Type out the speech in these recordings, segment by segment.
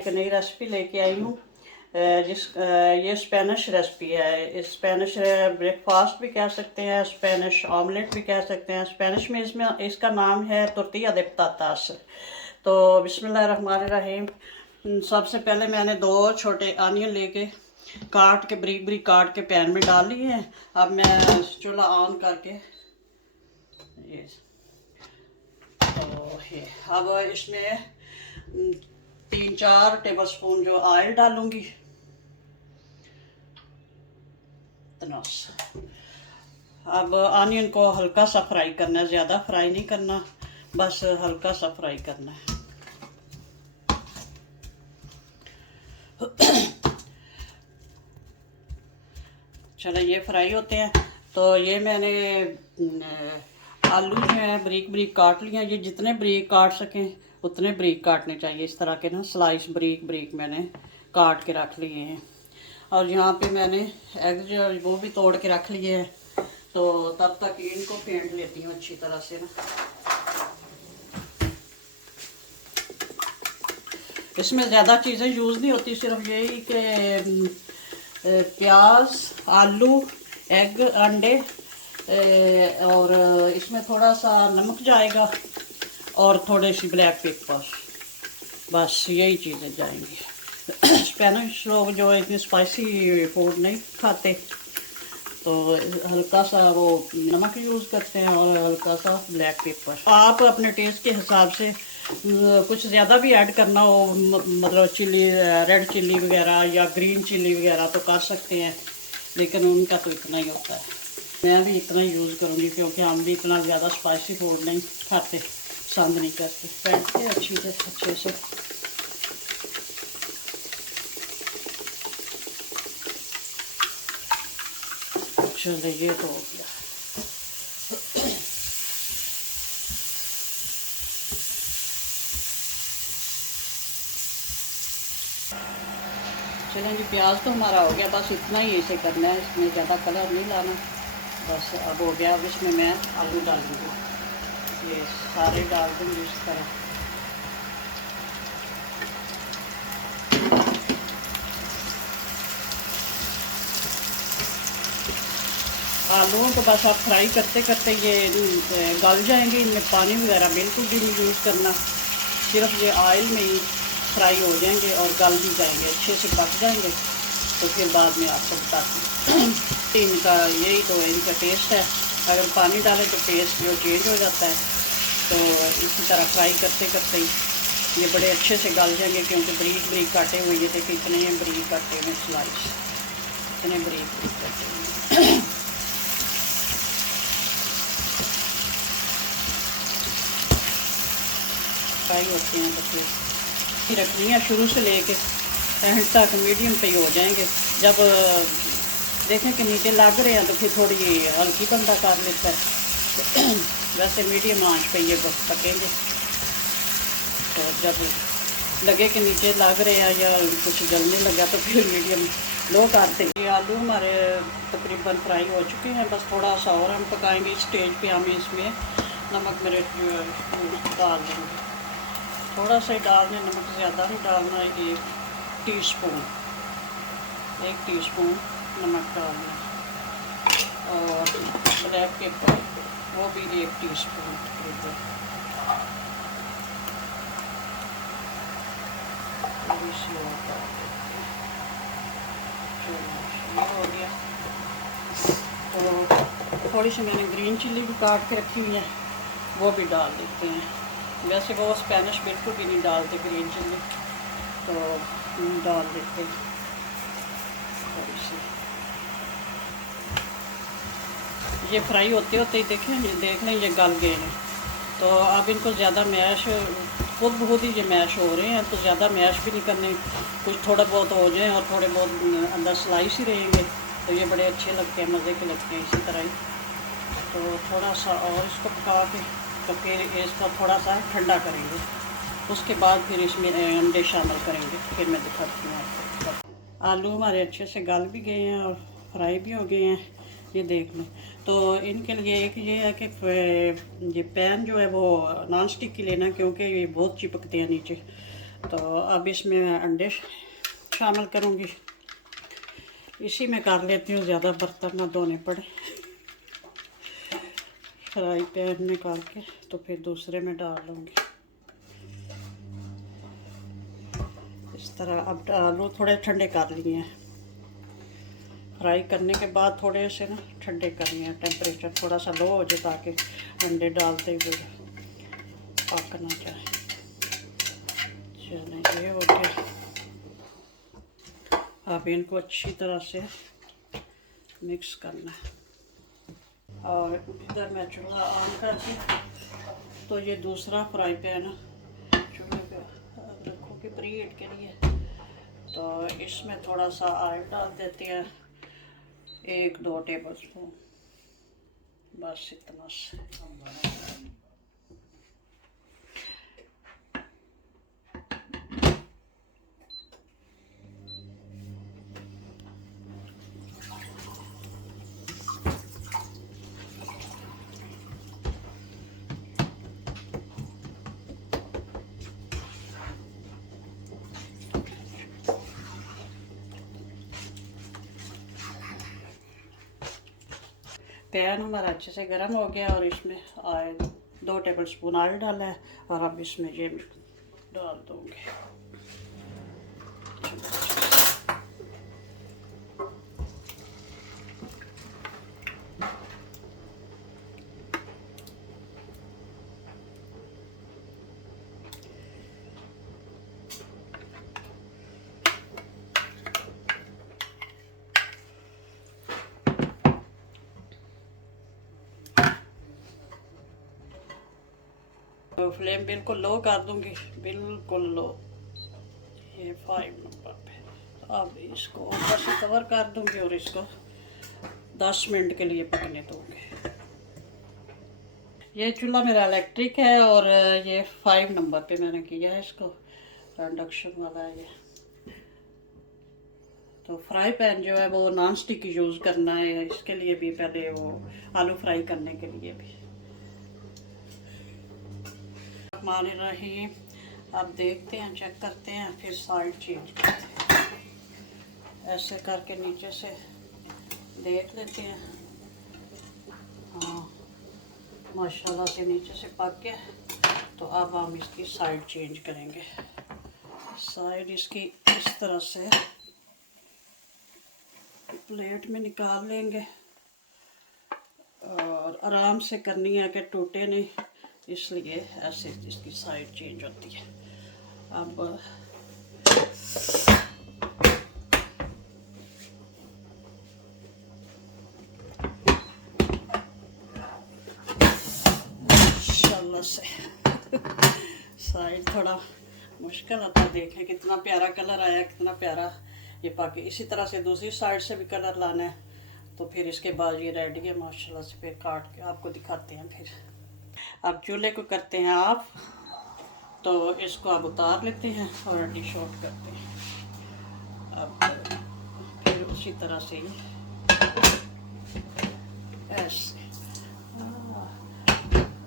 एक नई रेसिपी लेके आई हूँ। ये स्पेनिश रेसिपी है। स्पेनिश ब्रेकफास्ट भी कह सकते हैं, स्पेनिश ऑमलेट भी कह सकते हैं। स्पेनिश में इसमें इसका नाम है टोर्टिया दे पतातास। तो बिस्मिल्लाहिर्रहमानिर्रहीम। सबसे पहले मैंने 2 छोटे आनियन लेके काट के बरीक बरीक काट के पैन में डाल लिए हैं। अब मैं चूल्हा ऑन करके ये तो ये अब इसमें 3-4 टेबल स्पून जो ऑयल डालूंगी। अब ऑनियन को हल्का सा फ्राई करना है, ज़्यादा फ्राई नहीं करना, बस हल्का सा फ्राई करना है। चलो ये फ्राई होते हैं। तो ये मैंने आलू जो है बरीक बरीक काट लिया। ये जितने बरीक काट सकें उतने बरीक काटने चाहिए। इस तरह के ना स्लाइस बरीक बरीक मैंने काट के रख लिए हैं। और यहाँ पे मैंने एग जो वो भी तोड़ के रख लिए हैं। तो तब तक इनको फेंट लेती हूँ अच्छी तरह से ना। इसमें ज़्यादा चीज़ें यूज़ नहीं होती, सिर्फ यही कि प्याज, आलू, एग, अंडे, और इसमें थोड़ा सा नमक जाएगा और थोड़ी सी ब्लैक पेपर, बस यही चीज़ें जाएंगी। स्पेनिश लोग जो है इतनी स्पाइसी फूड नहीं खाते, तो हल्का सा वो नमक यूज़ करते हैं और हल्का सा ब्लैक पेपर। आप अपने टेस्ट के हिसाब से कुछ ज़्यादा भी ऐड करना हो, मतलब चिली, रेड चिली वगैरह या ग्रीन चिली वगैरह तो कर सकते हैं, लेकिन उनका तो इतना ही होता है। मैं भी इतना ही यूज़ करूँगी क्योंकि हम भी इतना ज़्यादा स्पाइसी फूड नहीं खाते, पसंद नहीं करते। फेंटते अच्छे से। चलो ये तो हो गया। चलें जी, प्याज तो हमारा हो गया, बस इतना ही इसे करना है, इसमें ज़्यादा कलर नहीं लाना। बस अब हो गया। अब इसमें मैं आलू डाल दूँगी, ये सारे डाल दूँगी इस तरह। आलूओं को बस आप फ्राई करते करते ये गल जाएंगे। इनमें पानी वगैरह बिल्कुल भी नहीं यूज़ करना, सिर्फ ये ऑयल में ही फ्राई हो जाएंगे और गल भी जाएंगे, अच्छे से पक जाएंगे। तो फिर बाद में आपको बताती हूँ। इनका यही तो इनका टेस्ट है। अगर पानी डालें तो टेस्ट जो चेंज हो जाता है। तो इसी तरह फ्राई करते करते ही ये बड़े अच्छे से गल जाएंगे, क्योंकि बरीक बरीक काटे हुए ये देखिए, इतने बरीक काटे हुए स्लाइस, इतने बरीक बरीक काटे हुए। फ्राई होते हैं तो फिर रखनी है शुरू से लेके एंड तक मीडियम पे ही हो जाएंगे। जब देखें कि नीचे लग रहे हैं तो फिर थोड़ी हल्की बंदा कर लेता है। वैसे मीडियम आंच पे ये पकेंगे। तो जब लगे कि नीचे लग रहे हैं या कुछ जलने लगा तो फिर मीडियम लो करते हैं। ये आलू हमारे तकरीबन फ्राई हो चुके हैं, बस थोड़ा सा और हम पकाएंगे। इस स्टेज पे हम इसमें नमक मिर्च डाल देंगे, थोड़ा सा ही डालना, नमक ज़्यादा नहीं डालना। 1 टीस्पून नमक डालना, और ब्लैक पेपर वो भी 1 टीस्पून तकरीबन। थोड़ी सी और डाल देते हैं। ये हो गया। तो थोड़ी सी मैंने ग्रीन चिल्ली भी काट के रखी हुई है, वो भी डाल देते हैं। वैसे वो स्पेनिश बिल्कुल भी नहीं डालते ग्रीन चिल्ली, तो डाल देते हैं थोड़ी सी। ये फ्राई होते होते ही देख लें ये गल गए हैं। तो अब इनको ज़्यादा मैश, खुद बहुत ही ये मैश हो रहे हैं, तो ज़्यादा मैश भी नहीं करने, कुछ थोड़ा बहुत हो जाए और थोड़े बहुत अंदर स्लाइस ही रहेंगे, तो ये बड़े अच्छे लगते हैं, मज़े के लगते हैं। इसी तरह ही तो थोड़ा सा और इसको पका के तो फिर इसको थोड़ा सा ठंडा करेंगे। उसके बाद फिर इसमें अंडे शामिल करेंगे, फिर मैं दिखाती हूँ आपको। आलू हमारे अच्छे से गल भी गए हैं और फ्राई भी हो गए हैं, ये देख लो। तो इनके लिए एक ये है कि ये पैन जो है वो नॉन स्टिक की लेना, क्योंकि ये बहुत चिपकते हैं नीचे। तो अब इसमें मैं अंडे शामिल करूँगी। इसी में कर लेती हूँ, ज़्यादा बर्तन ना धोने पड़े। फ्राई पैन निकाल के तो फिर दूसरे में डाल लूँगी इस तरह। अब आलू थोड़े ठंडे कर लिए हैं, फ्राई करने के बाद थोड़े से ना ठंडे करने हैं, टेम्परेचर थोड़ा सा लो हो जाए ताकि अंडे डालते हुए पक ना जाए। चलें, ये हो गया। अब इनको अच्छी तरह से मिक्स करना है। और इधर मैं चूल्हा ऑन करके तो ये दूसरा फ्राई पैन चूल्हे पे रखूँगी प्री हीट के लिए। तो इसमें थोड़ा सा ऑयल डाल देते हैं, 1-2 टेबल स्पून, बस इतना से। पैन हमारा अच्छे से गर्म हो गया और इसमें ऑयल 2 टेबल स्पून ऑयल डाला है और अब इसमें ये डाल दूँगी। तो फ्लेम बिल्कुल लो कर दूंगी, बिल्कुल लो, ये 5 नंबर पे। अब इसको ऊपर से कवर कर दूंगी और इसको 10 मिनट के लिए पकने दूंगी। ये चूल्हा मेरा इलेक्ट्रिक है और ये 5 नंबर पे मैंने किया है इसको, इंडक्शन वाला है ये। तो फ्राई पैन जो है वो नॉन स्टिक यूज़ करना है इसके लिए भी, पहले वो आलू फ्राई करने के लिए भी। मान रही, अब देखते हैं, चेक करते हैं, फिर साइड चेंज करते हैं। ऐसे करके नीचे से देख लेते हैं। हाँ, माशाल्लाह से नीचे से पक गया। तो अब हम इसकी साइड चेंज करेंगे। साइड इसकी इस तरह से प्लेट में निकाल लेंगे और आराम से करनी है कि टूटे नहीं, इसलिए ऐसे इसकी साइड चेंज होती है। अब माशाल्लाह से साइड थोड़ा मुश्किल होता है। देखें कितना प्यारा कलर आया, कितना प्यारा ये पाके। इसी तरह से दूसरी साइड से भी कलर लाना है। तो फिर इसके बाद ये रेडी है माशाल्लाह से। फिर काट के आपको दिखाते हैं। फिर अब चूल्हे को करते हैं ऑफ, तो इसको अब उतार लेते हैं और डिश आउट करते हैं। अब फिर उसी तरह से ही ऐसे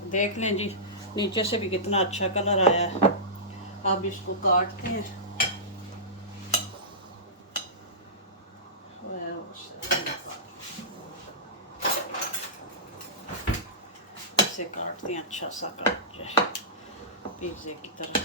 देख लें जी, नीचे से भी कितना अच्छा कलर आया है। अब इसको काटते हैं, इसे काटते हैं, अच्छा सा काट जाए पिज़्ज़े की तरह।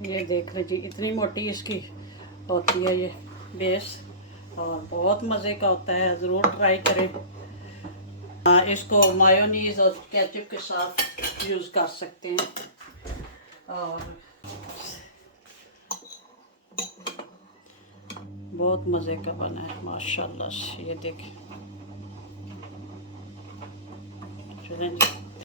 ये देख लीजिए इतनी मोटी इसकी होती है ये बेस, और बहुत मज़े का होता है, ज़रूर ट्राई करें। इसको मायोनीज़ और केचप के साथ यूज़ कर सकते हैं। और बहुत मज़े का बना है माशाल्लाह से, ये देखें। चलें।